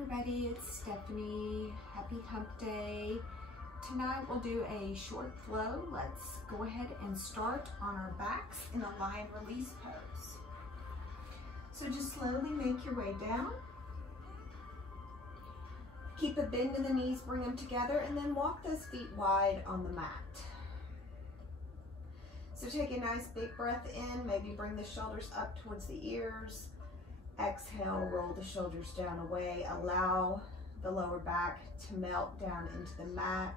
everybody, it's Stephanie. Happy Hump Day. Tonight we'll do a short flow. Let's go ahead and start on our backs in a lion release pose. So just slowly make your way down. Keep a bend in the knees, bring them together, and then walk those feet wide on the mat. So take a nice big breath in, maybe bring the shoulders up towards the ears. Exhale, roll the shoulders down away. Allow the lower back to melt down into the mat.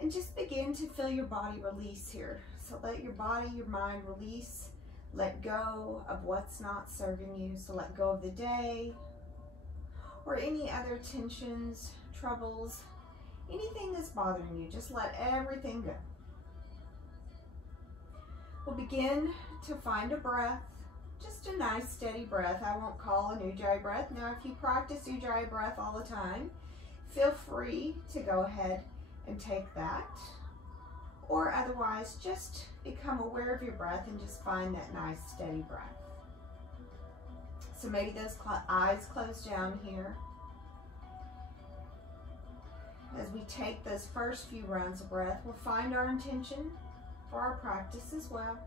And just begin to feel your body release here. So let your body, your mind release. Let go of what's not serving you. So let go of the day or any other tensions, troubles, anything that's bothering you. Just let everything go. We'll begin to find a breath. Just a nice steady breath. I won't call an Ujjayi breath. Now, if you practice Ujjayi breath all the time, feel free to go ahead and take that. Or otherwise, just become aware of your breath and just find that nice steady breath. So maybe those eyes close down here. As we take those first few rounds of breath, we'll find our intention for our practice as well.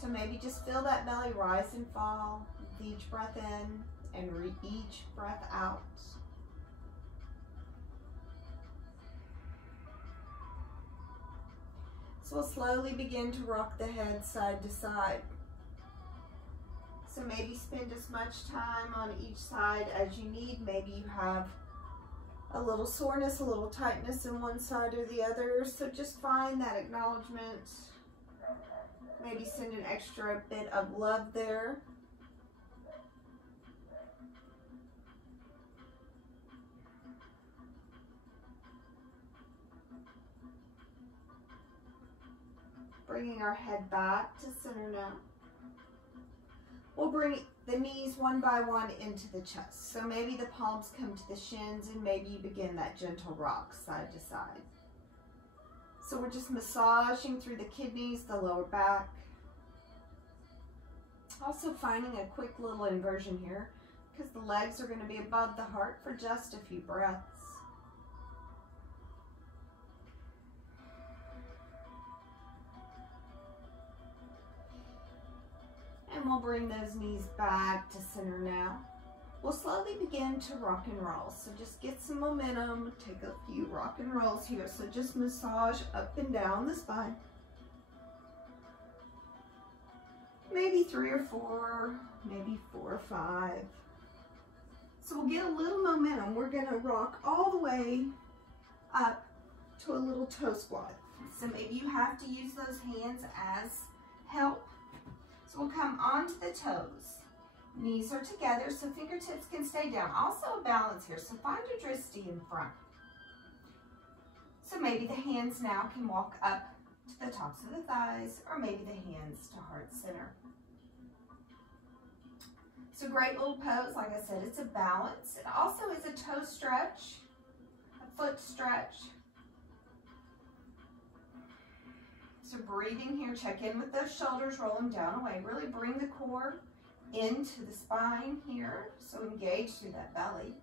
So maybe just feel that belly rise and fall with each breath in and each breath out. So we'll slowly begin to rock the head side to side. So maybe spend as much time on each side as you need. Maybe you have a little soreness, a little tightness in one side or the other. So just find that acknowledgement. Maybe send an extra bit of love there. Bringing our head back to center now. We'll bring the knees one by one into the chest. So maybe the palms come to the shins and maybe you begin that gentle rock side to side. So we're just massaging through the kidneys, the lower back. Also finding a quick little inversion here because the legs are going to be above the heart for just a few breaths. And we'll bring those knees back to center now. We'll slowly begin to rock and roll. So just get some momentum, take a few rock and rolls here. So just massage up and down the spine. Maybe 3 or 4, maybe 4 or 5. So we'll get a little momentum. We're gonna rock all the way up to a little toe squat. So maybe you have to use those hands as help. So we'll come onto the toes. Knees are together, so fingertips can stay down. Also a balance here, so find your drishti in front. So maybe the hands now can walk up to the tops of the thighs, or maybe the hands to heart center. So great little pose. Like I said, it's a balance. It also is a toe stretch, a foot stretch. So breathing here, check in with those shoulders, roll them down away. Really bring the core into the spine here, so engage through that belly.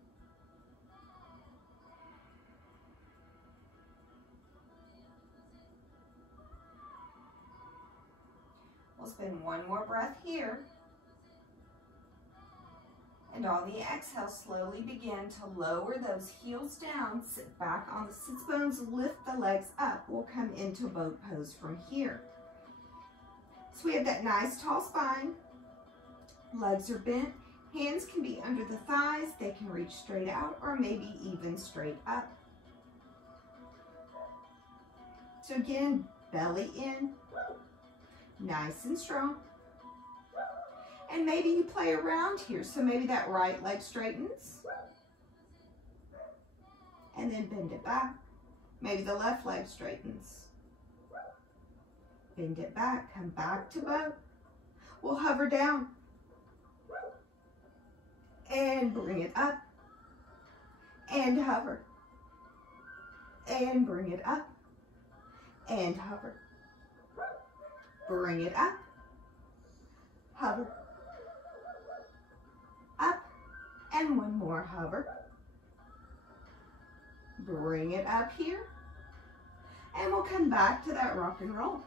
We'll spend one more breath here. And on the exhale, slowly begin to lower those heels down, sit back on the sits bones, lift the legs up. We'll come into boat pose from here. So we have that nice tall spine. Legs are bent. Hands can be under the thighs. They can reach straight out or maybe even straight up. So again, belly in, nice and strong. And maybe you play around here. So maybe that right leg straightens. And then bend it back. Maybe the left leg straightens. Bend it back, come back to boat. We'll hover down. And bring it up. And hover. And bring it up. And hover. Bring it up. hover, up, and one more hover. Bring it up here, and we'll come back to that rock and roll.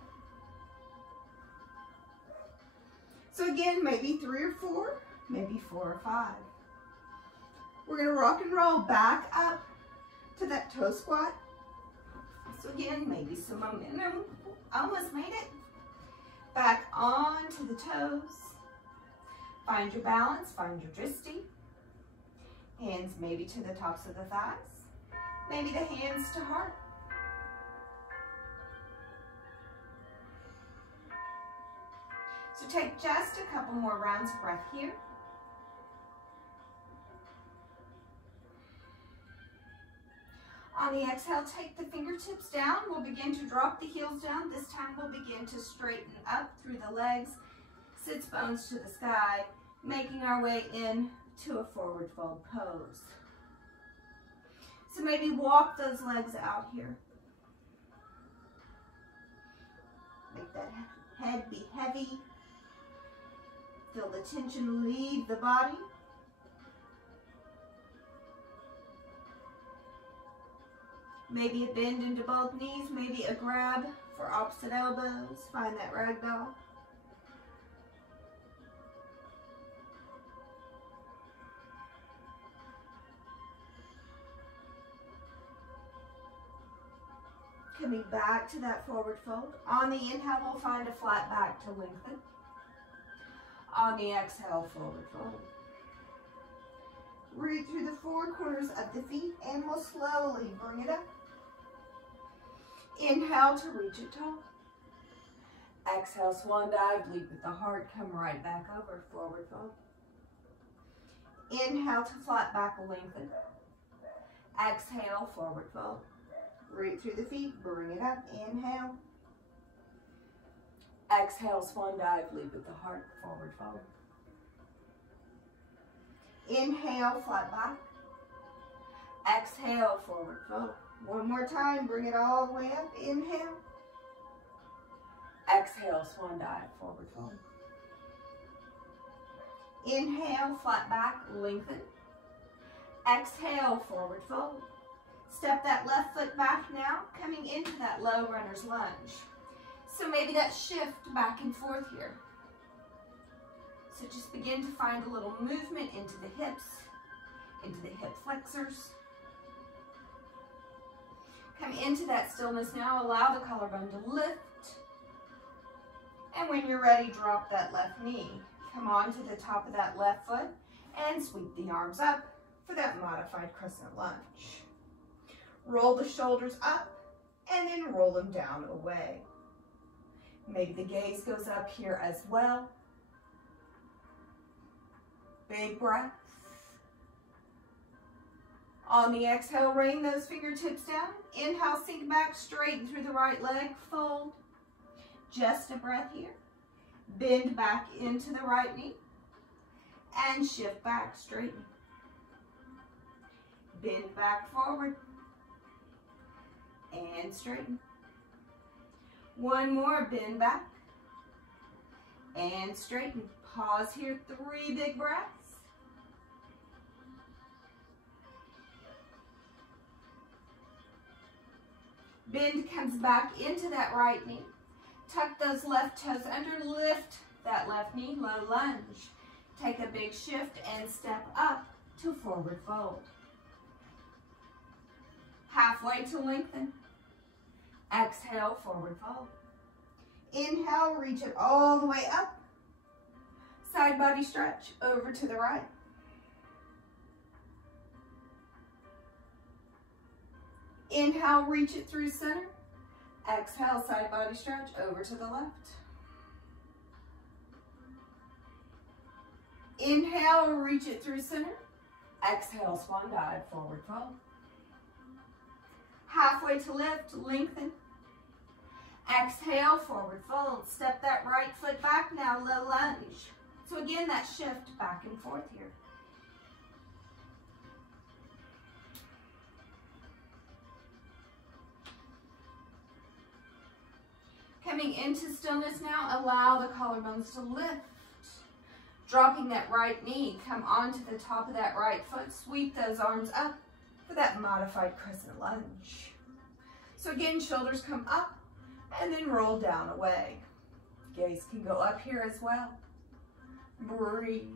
So again, maybe 3 or 4, maybe 4 or 5. We're gonna rock and roll back up to that toe squat. So again, maybe some momentum. Almost made it. Back onto the toes. Find your balance, find your drishti. Hands maybe to the tops of the thighs. Maybe the hands to heart. So take just a couple more rounds of breath here. On the exhale, take the fingertips down. We'll begin to drop the heels down. This time we'll begin to straighten up through the legs, sits bones to the sky, making our way in to a forward fold pose. So maybe walk those legs out here. Make that head be heavy. Feel the tension leave the body. Maybe a bend into both knees, maybe a grab for opposite elbows. Find that ragdoll. Coming back to that forward fold. On the inhale, we'll find a flat back to lengthen. On the exhale, forward fold. Reach through the 4 corners of the feet and we'll slowly bring it up. Inhale to reach it tall. Exhale, swan dive, leap with the heart, come right back over, forward fold. Inhale to flat back, lengthen. Exhale, forward fold. Reach through the feet, bring it up, inhale. Exhale, swan dive, leap with the heart, forward fold. Inhale, flat back. Exhale, forward fold. One more time, bring it all the way up, inhale. Exhale, swan dive, forward fold. Inhale, flat back, lengthen. Exhale, forward fold. Step that left foot back now, coming into that low runner's lunge. So maybe that shift back and forth here. So just begin to find a little movement into the hips, into the hip flexors. Come into that stillness now, allow the collarbone to lift. And when you're ready, drop that left knee. Come on to the top of that left foot and sweep the arms up for that modified crescent lunge. Roll the shoulders up and then roll them down away. Maybe the gaze goes up here as well. Big breath. On the exhale, rain those fingertips down. Inhale, sink back, straighten through the right leg, fold. Just a breath here. Bend back into the right knee and shift back, straighten. Bend back forward and straighten. One more, bend back and straighten. Pause here, 3 big breaths. Bend comes back into that right knee. Tuck those left toes under, lift that left knee, low lunge. Take a big shift and step up to forward fold. Halfway to lengthen. Exhale, forward fold. Inhale, reach it all the way up. Side body stretch over to the right. Inhale, reach it through center. Exhale, side body stretch over to the left. Inhale, reach it through center. Exhale, swan dive, forward fold. Halfway to lift, lengthen. Exhale, forward fold. Step that right foot back now, low lunge. So again, that shift back and forth here. Coming into stillness now, allow the collarbones to lift. Dropping that right knee, come onto the top of that right foot, sweep those arms up for that modified crescent lunge. So again, shoulders come up and then roll down away. Gaze can go up here as well. Breathe.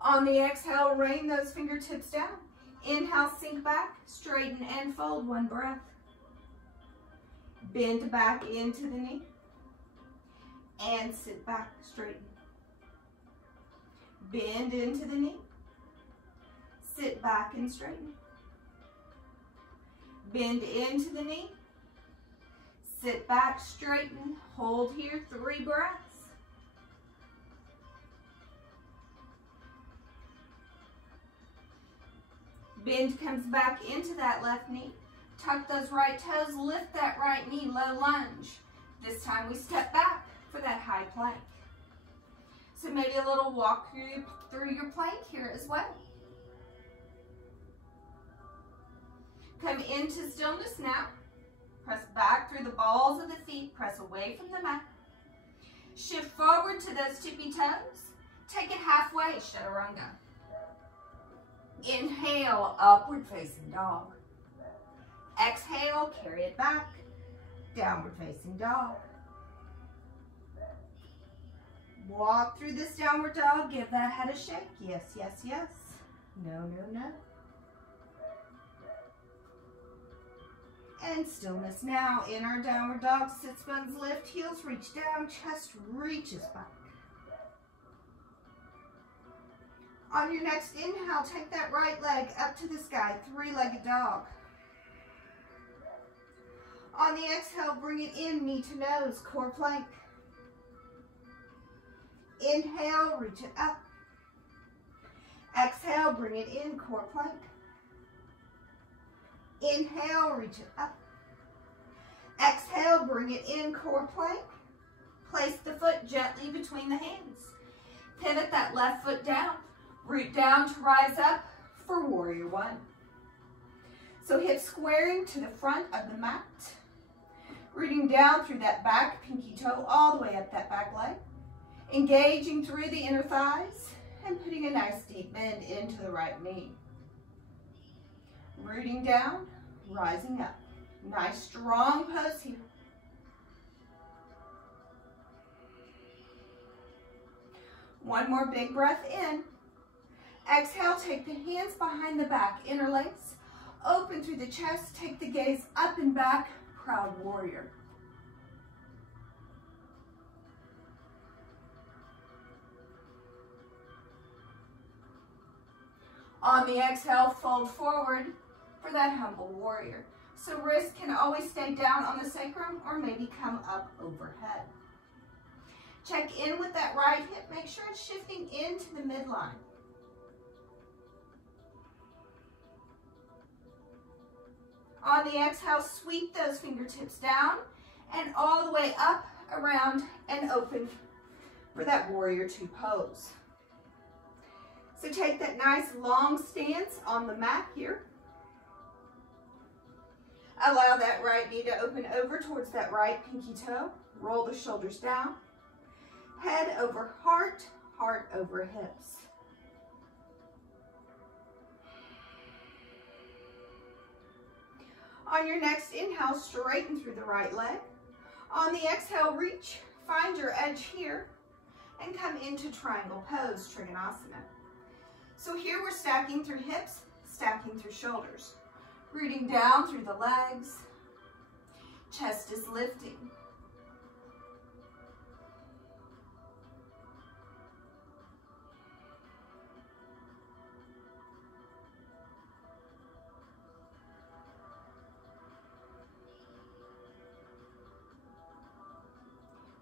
On the exhale, rain those fingertips down. Inhale, sink back, straighten and fold, one breath. Bend back into the knee. And sit back, straighten. Bend into the knee. Sit back and straighten. Bend into the knee. Sit back, straighten, hold here, 3 breaths. Bend comes back into that left knee. Tuck those right toes, lift that right knee, low lunge. This time we step back for that high plank. So maybe a little walk through your plank here as well. Come into stillness now. Press back through the balls of the feet, press away from the mat. Shift forward to those tippy toes. Take it halfway, chaturanga. Inhale, upward facing dog. Exhale, carry it back, downward facing dog. Walk through this downward dog, give that head a shake. Yes, yes, yes. No, no, no. And stillness now. In our downward dog, sits bones lift, heels reach down, chest reaches back. On your next inhale, take that right leg up to the sky, 3-legged dog. On the exhale, bring it in, knee to nose, core plank. Inhale, reach it up. Exhale, bring it in, core plank. Inhale, reach it up. Exhale, bring it in, core plank. Place the foot gently between the hands. Pivot that left foot down. Root down to rise up for warrior one. So hips squaring to the front of the mat. Rooting down through that back pinky toe all the way up that back leg. Engaging through the inner thighs and putting a nice deep bend into the right knee. Rooting down, rising up. Nice strong pose here. One more big breath in. Exhale, take the hands behind the back, interlace. Open through the chest, take the gaze up and back, proud warrior. On the exhale, fold forward for that humble warrior. So wrists can always stay down on the sacrum or maybe come up overhead. Check in with that right hip. Make sure it's shifting into the midline. On the exhale, sweep those fingertips down and all the way up, around, and open for that warrior two pose. So take that nice long stance on the mat here. Allow that right knee to open over towards that right pinky toe. Roll the shoulders down. Head over heart, heart over hips. On your next inhale, straighten through the right leg. On the exhale, reach, find your edge here, and come into triangle pose, Trikonasana. So here we're stacking through hips, stacking through shoulders. Rooting down through the legs. Chest is lifting.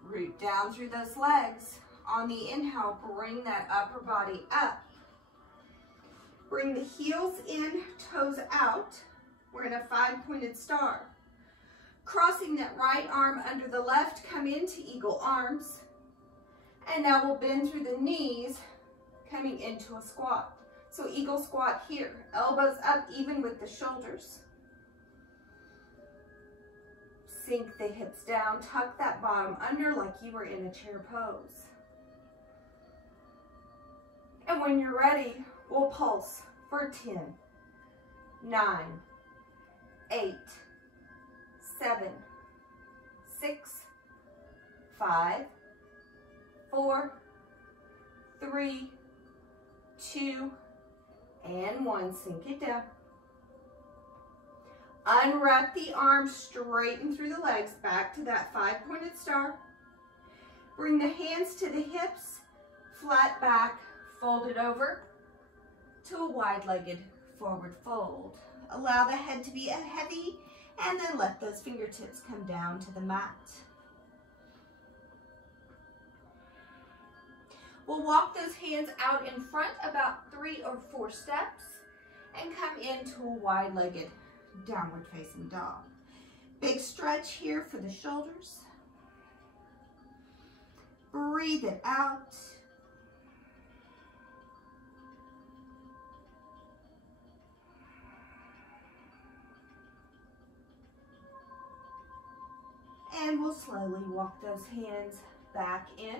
Root down through those legs. On the inhale, bring that upper body up. Bring the heels in, toes out. We're in a 5-pointed star. Crossing that right arm under the left, come into eagle arms. And now we'll bend through the knees, coming into a squat. So eagle squat here. Elbows up even with the shoulders. Sink the hips down, tuck that bottom under like you were in a chair pose. And when you're ready, we'll pulse for 10, 9, 8, 7, 6, 5, 4, 3, 2, and 1. Sink it down. Unwrap the arms, straighten through the legs, back to that 5-pointed star. Bring the hands to the hips, flat back, fold it over to a wide-legged forward fold. Allow the head to be heavy, and then let those fingertips come down to the mat. We'll walk those hands out in front about 3 or 4 steps and come into a wide-legged downward facing dog. Big stretch here for the shoulders. Breathe it out. And we'll slowly walk those hands back in.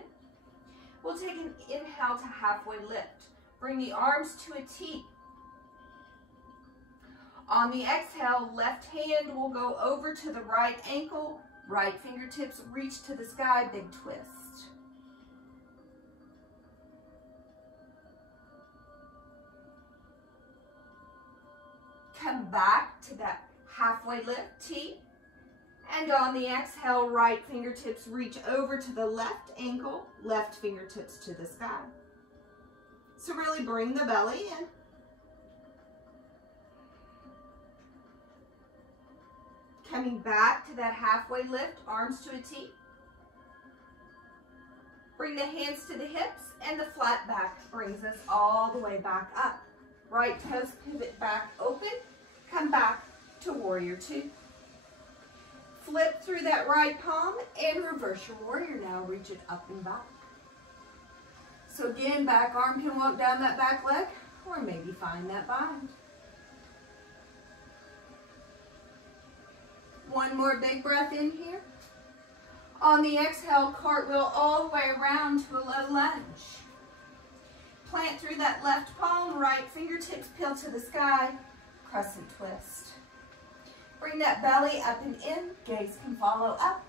We'll take an inhale to halfway lift. Bring the arms to a T. On the exhale, left hand will go over to the right ankle, right fingertips reach to the sky, big twist. Come back to that halfway lift, T. And on the exhale, right fingertips reach over to the left ankle, left fingertips to the sky. So really bring the belly in. Coming back to that halfway lift, arms to a T. Bring the hands to the hips, and the flat back brings us all the way back up. Right toes pivot back open. Come back to warrior 2. Flip through that right palm and reverse your warrior now. Reach it up and back. So again, back arm can walk down that back leg, or maybe find that bind. One more big breath in here. On the exhale, cartwheel all the way around to a low lunge. Plant through that left palm, right fingertips peel to the sky, crescent twist. Bring that belly up and in, gaze can follow up.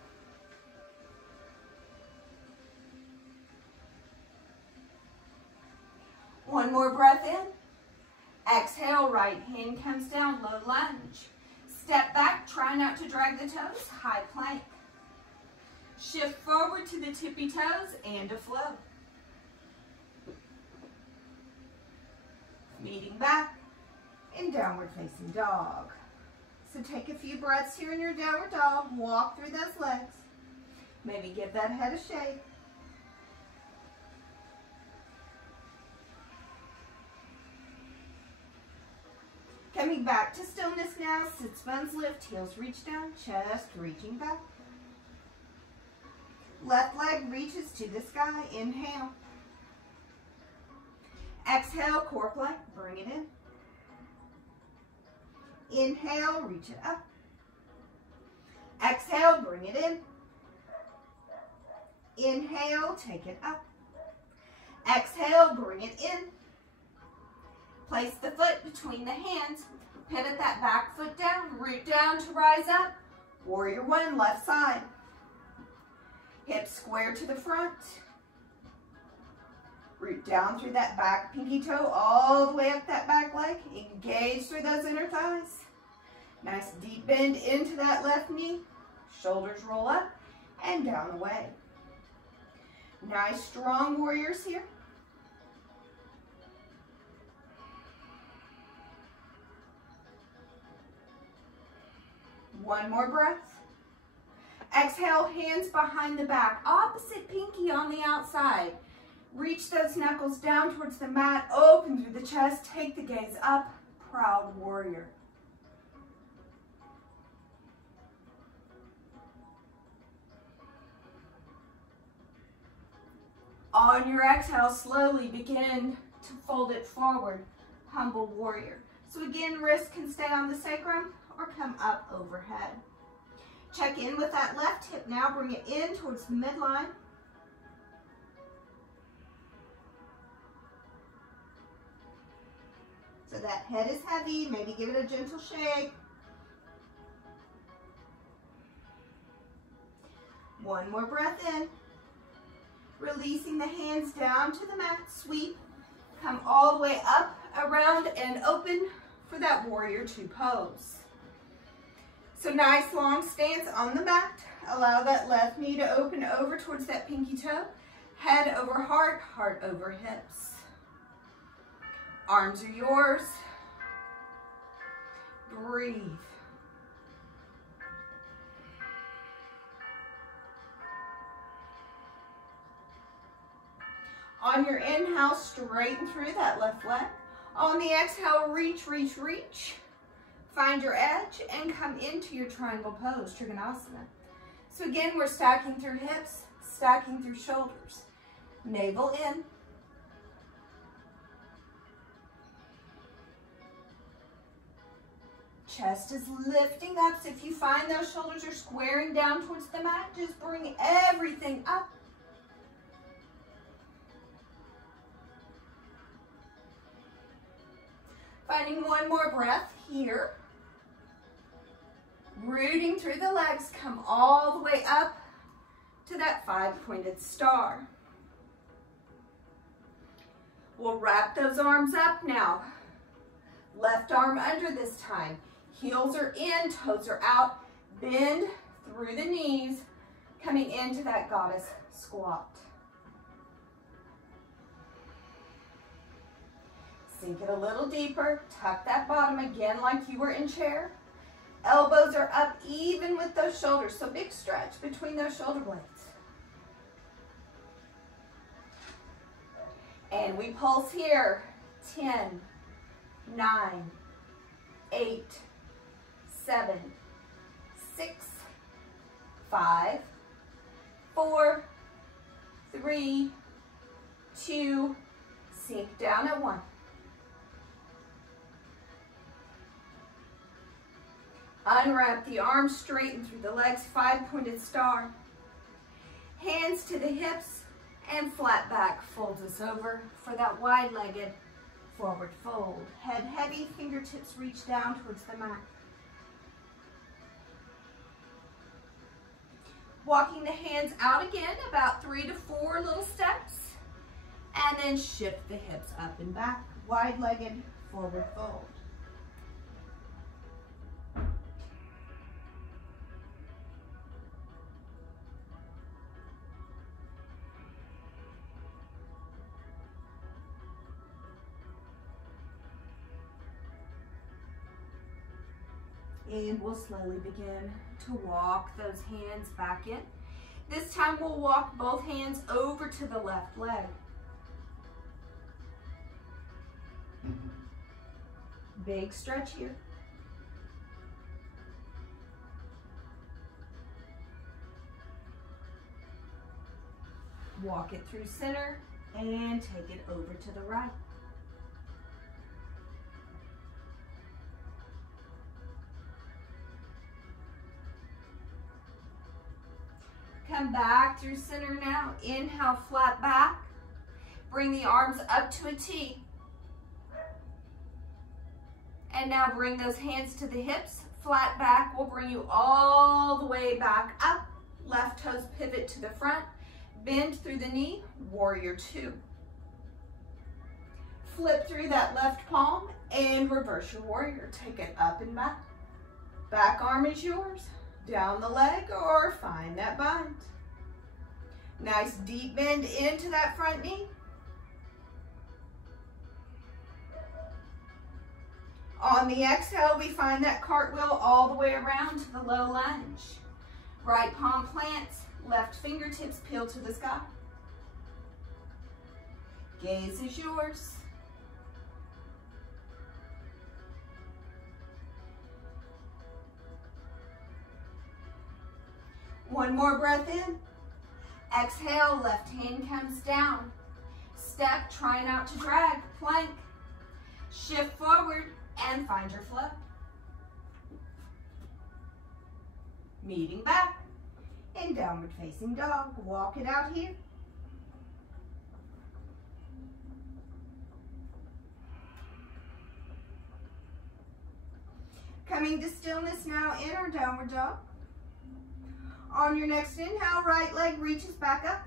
One more breath in. Exhale, right hand comes down, low lunge. Step back, try not to drag the toes, high plank. Shift forward to the tippy toes and a flow. Meeting back in downward facing dog. So take a few breaths here in your downward dog, walk through those legs. Maybe give that head a shake. Coming back to stillness now, sits bones lift, heels reach down, chest reaching back. Left leg reaches to the sky, inhale. Exhale, core plank, bring it in. Inhale, reach it up. Exhale, bring it in. Inhale, take it up. Exhale, bring it in. Place the foot between the hands. Pivot that back foot down, root down to rise up. Warrior 1, left side. Hips square to the front. Root down through that back pinky toe all the way up that back leg. Engage through those inner thighs. Nice deep bend into that left knee. Shoulders roll up and down away. Nice strong warriors here. One more breath. Exhale, hands behind the back. Opposite pinky on the outside. Reach those knuckles down towards the mat. Open through the chest. Take the gaze up. Proud warrior. On your exhale, slowly begin to fold it forward. Humble warrior. So again, wrists can stay on the sacrum or come up overhead. Check in with that left hip now. Bring it in towards the midline. So that head is heavy. Maybe give it a gentle shake. One more breath in. Releasing the hands down to the mat. Sweep. Come all the way up, around, and open for that warrior two pose. So nice long stance on the mat. Allow that left knee to open over towards that pinky toe. Head over heart, heart over hips. Arms are yours. Breathe. On your inhale, straighten through that left leg. On the exhale, reach, reach, reach. Find your edge and come into your triangle pose, Trikonasana. So again, we're stacking through hips, stacking through shoulders. Navel in. Chest is lifting up. So if you find those shoulders are squaring down towards the mat, just bring everything up. Finding one more breath here. Rooting through the legs, come all the way up to that five-pointed star. We'll wrap those arms up now. Left arm under this time. Heels are in, toes are out. Bend through the knees, coming into that goddess squat. Sink it a little deeper. Tuck that bottom again like you were in chair. Elbows are up even with those shoulders. So big stretch between those shoulder blades. And we pulse here. 10, 9, 8, 7, 6, 5, 4, 3, 2, sink down at 1. Unwrap the arms, straighten through the legs, five-pointed star. Hands to the hips and flat back folds us over for that wide-legged forward fold. Head heavy, fingertips reach down towards the mat. Walking the hands out again, about 3 to 4 little steps. And then shift the hips up and back, wide-legged forward fold. And we'll slowly begin to walk those hands back in. This time we'll walk both hands over to the left leg. Big stretch here. Walk it through center and take it over to the right. Come back through center now. Inhale, flat back. Bring the arms up to a T. And now bring those hands to the hips. Flat back will bring you all the way back up. Left toes pivot to the front. Bend through the knee, warrior two. Flip through that left palm and reverse your warrior. Take it up and back. Back arm is yours. Down the leg or find that bind. Nice deep bend into that front knee. On the exhale, we find that cartwheel all the way around to the low lunge. Right palm plants, left fingertips peel to the sky. Gaze is yours. One more breath in. Exhale, left hand comes down. Step, try not to drag, plank. Shift forward and find your flow. Meeting back in downward facing dog. Walk it out here. Coming to stillness now in our downward dog. On your next inhale, right leg reaches back up.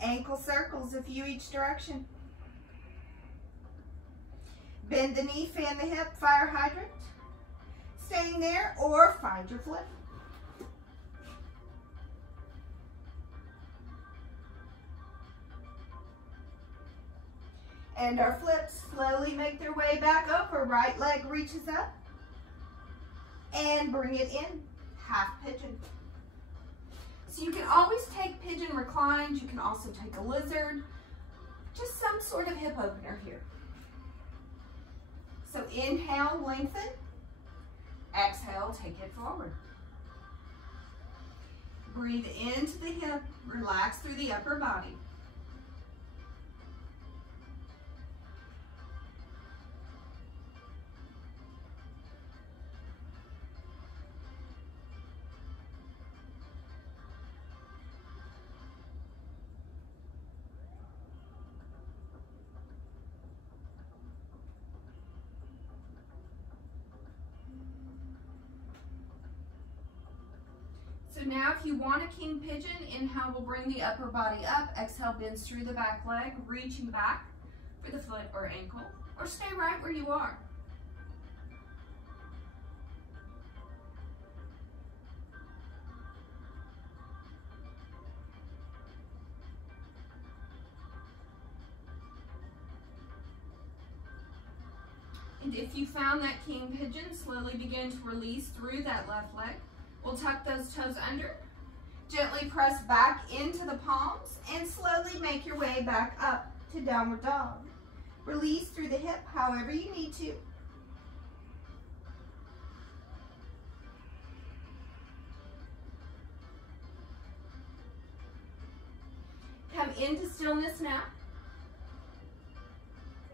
Ankle circles a few each direction. Bend the knee, fan the hip, fire hydrant. Staying there or find your flip. And our flips slowly make their way back over. Right leg reaches up. And bring it in, half pigeon. So you can always take pigeon reclines. You can also take a lizard. Just some sort of hip opener here. So inhale, lengthen. Exhale, take it forward. Breathe into the hip, relax through the upper body. So now if you want a king pigeon, inhale will bring the upper body up, exhale bends through the back leg, reaching back for the foot or ankle, or stay right where you are. And if you found that king pigeon, slowly begin to release through that left leg. We'll tuck those toes under, gently press back into the palms, and slowly make your way back up to downward dog. Release through the hip however you need to. Come into stillness now.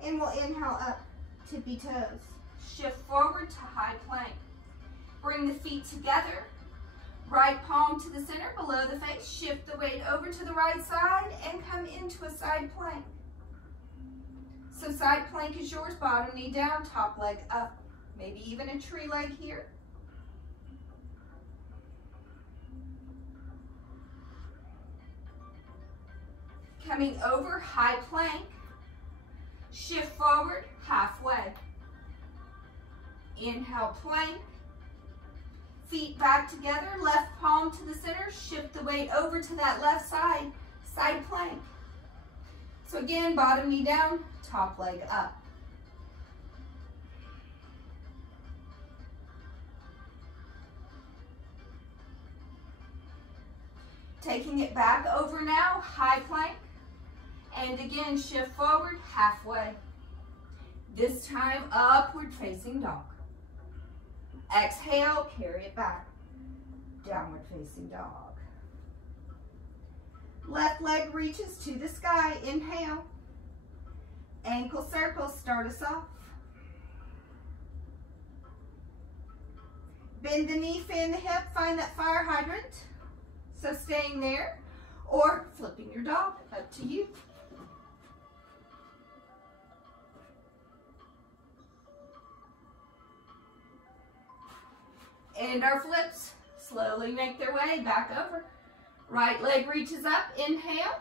And we'll inhale up, tippy toes. Shift forward to high plank. Bring the feet together. Right palm to the center, below the face. Shift the weight over to the right side and come into a side plank. So side plank is yours, bottom knee down, top leg up. Maybe even a tree leg here. Coming over, high plank. Shift forward, halfway. Inhale, plank. Feet back together, left palm to the center, shift the weight over to that left side, side plank. So again, bottom knee down, top leg up. Taking it back over now, high plank. And again, shift forward, halfway. This time, upward facing dog. Exhale, carry it back. Downward facing dog. Left leg reaches to the sky. Inhale. Ankle circles, start us off. Bend the knee, fan the hip, find that fire hydrant. So staying there or flipping your dog, up to you. And our flips slowly make their way back over. Right leg reaches up, inhale.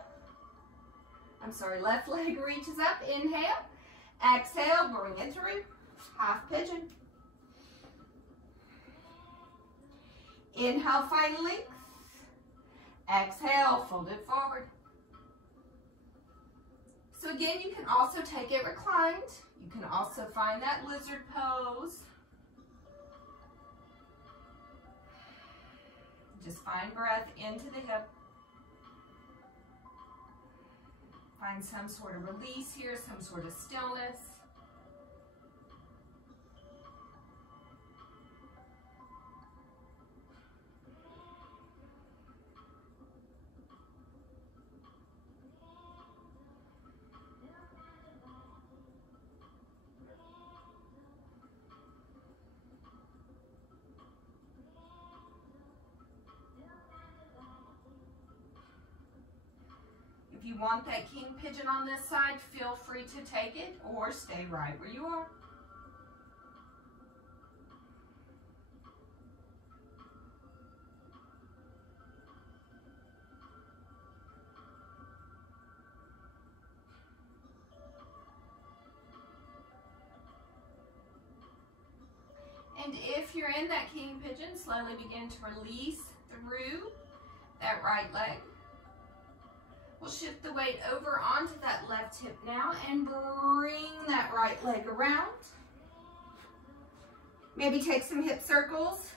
Left leg reaches up, inhale. Exhale, bring it through, half pigeon. Inhale, find length. Exhale, fold it forward. So again, you can also take it reclined. You can also find that lizard pose. Just find breath into the hip. Find some sort of release here, some sort of stillness. you want that king pigeon on this side, feel free to take it or stay right where you are. And if you're in that king pigeon, slowly begin to release through that right leg. We'll shift the weight over onto that left hip now and bring that right leg around. Maybe take some hip circles.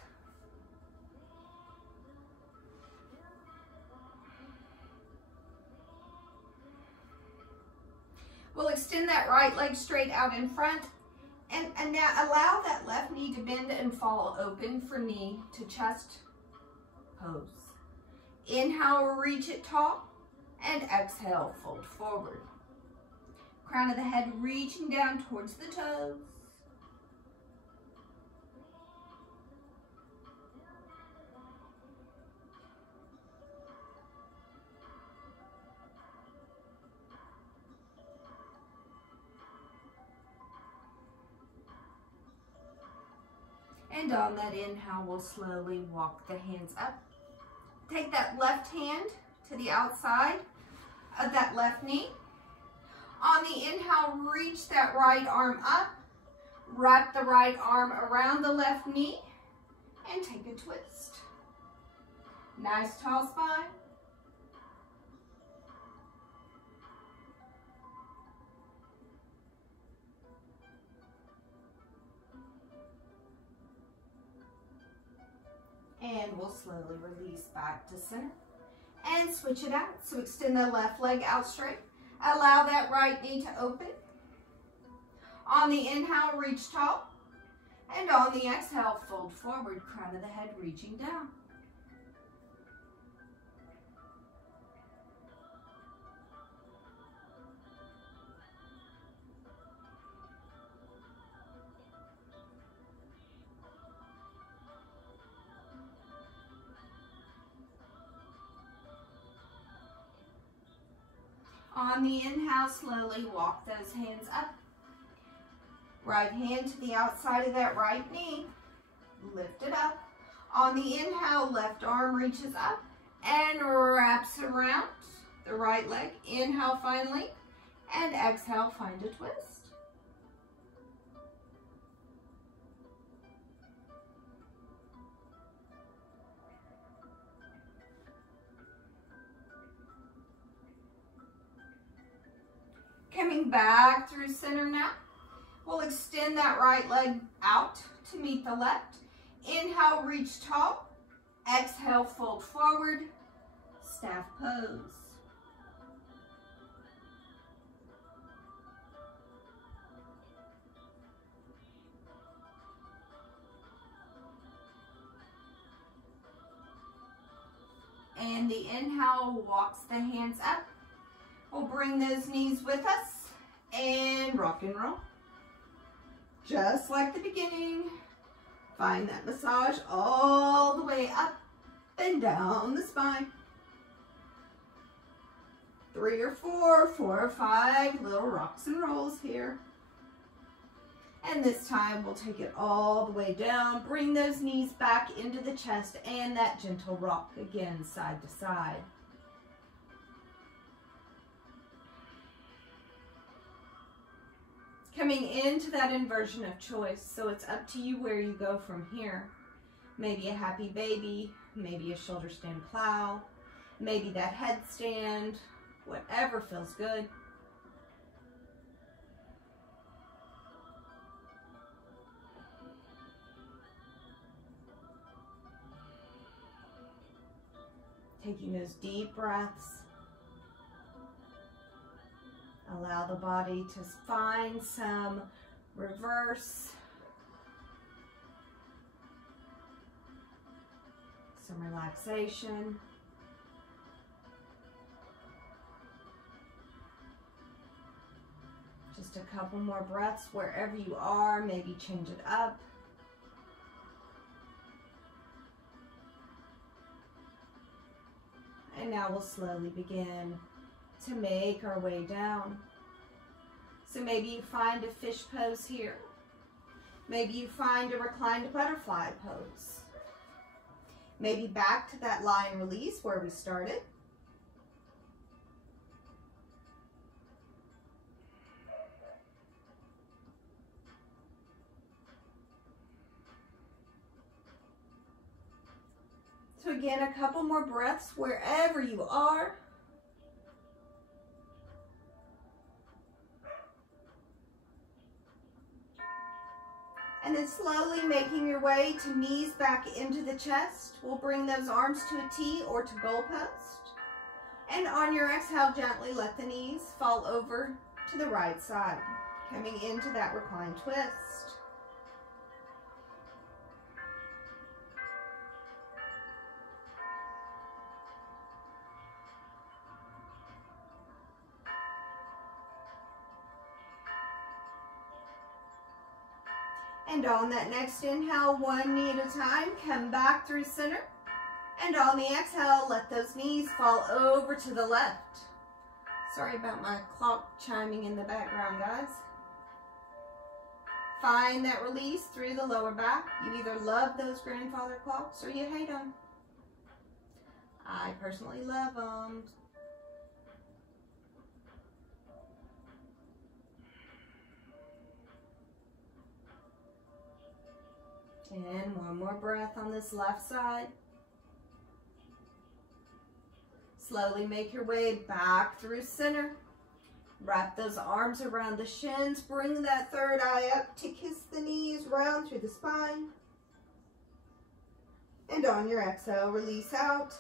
We'll extend that right leg straight out in front. And now allow that left knee to bend and fall open for knee to chest pose. Inhale, reach it tall, and exhale, fold forward. Crown of the head reaching down towards the toes. And on that inhale, we'll slowly walk the hands up. Take that left hand to the outside of that left knee. On the inhale, reach that right arm up. Wrap the right arm around the left knee and take a twist. Nice tall spine. And we'll slowly release back to center and switch it out. So extend the left leg out straight. Allow that right knee to open. On the inhale, reach tall. And on the exhale, fold forward, crown of the head reaching down. On the inhale, slowly walk those hands up. Right hand to the outside of that right knee. Lift it up. On the inhale, left arm reaches up and wraps around the right leg. Inhale finally, and exhale, find a twist. Coming back through center now. We'll extend that right leg out to meet the left. Inhale, reach tall. Exhale, fold forward, staff pose. And the inhale walks the hands up. We'll bring those knees with us and rock and roll. Just like the beginning, find that massage all the way up and down the spine. 3 or 4, 4 or 5 little rocks and rolls here. And this time we'll take it all the way down, bring those knees back into the chest and that gentle rock again, side to side. Coming into that inversion of choice, so it's up to you where you go from here. Maybe a happy baby, maybe a shoulder stand plow, maybe that headstand, whatever feels good. Taking those deep breaths. Allow the body to find some reverse, some relaxation. Just a couple more breaths wherever you are, maybe change it up. And now we'll slowly begin to make our way down. So maybe you find a fish pose here. Maybe you find a reclined butterfly pose. Maybe back to that lying release where we started. So again, a couple more breaths wherever you are. And then slowly making your way to knees back into the chest. We'll bring those arms to a T or to goalpost. And on your exhale, gently let the knees fall over to the right side, coming into that reclined twist. And on that next inhale, one knee at a time, come back through center. And on the exhale, let those knees fall over to the left. Sorry about my clock chiming in the background, guys. Find that release through the lower back. You either love those grandfather clocks or you hate them. I personally love them. And one more breath on this left side. Slowly make your way back through center. Wrap those arms around the shins. Bring that third eye up to kiss the knees round through the spine. And on your exhale, release out,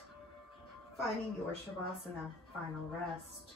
finding your Shavasana, final rest.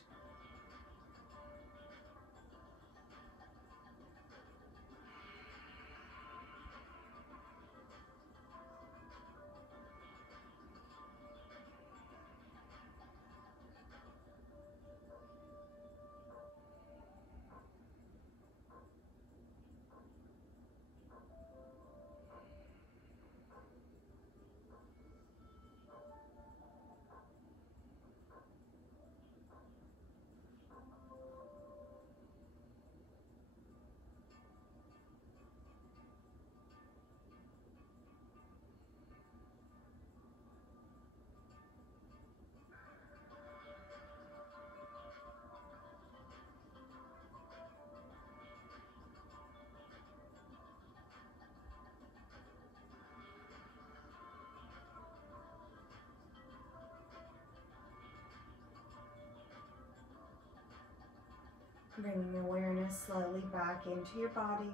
Bringing your awareness slowly back into your body.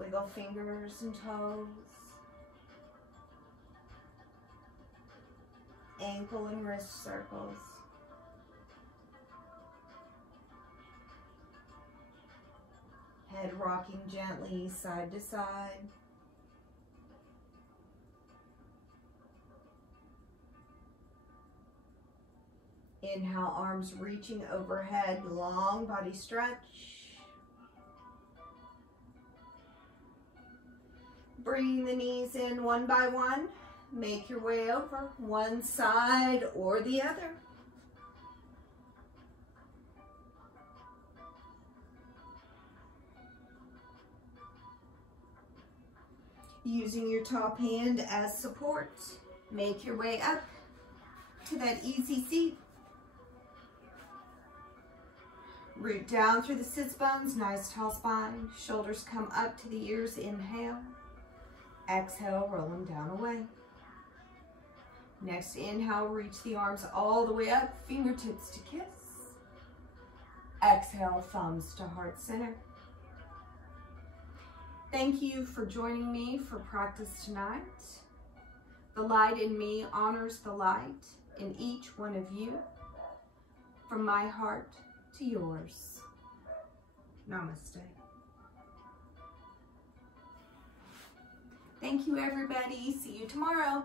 Wiggle fingers and toes. Ankle and wrist circles. Head rocking gently side to side. Inhale, arms reaching overhead, long body stretch. Bring the knees in one by one. Make your way over one side or the other. Using your top hand as support, make your way up to that easy seat. Root down through the sits bones, nice tall spine. Shoulders come up to the ears, inhale. Exhale, roll them down away. Next inhale, reach the arms all the way up, fingertips to kiss. Exhale, thumbs to heart center. Thank you for joining me for practice tonight. The light in me honors the light in each one of you. From my heart to yours. Namaste. Thank you, everybody. See you tomorrow.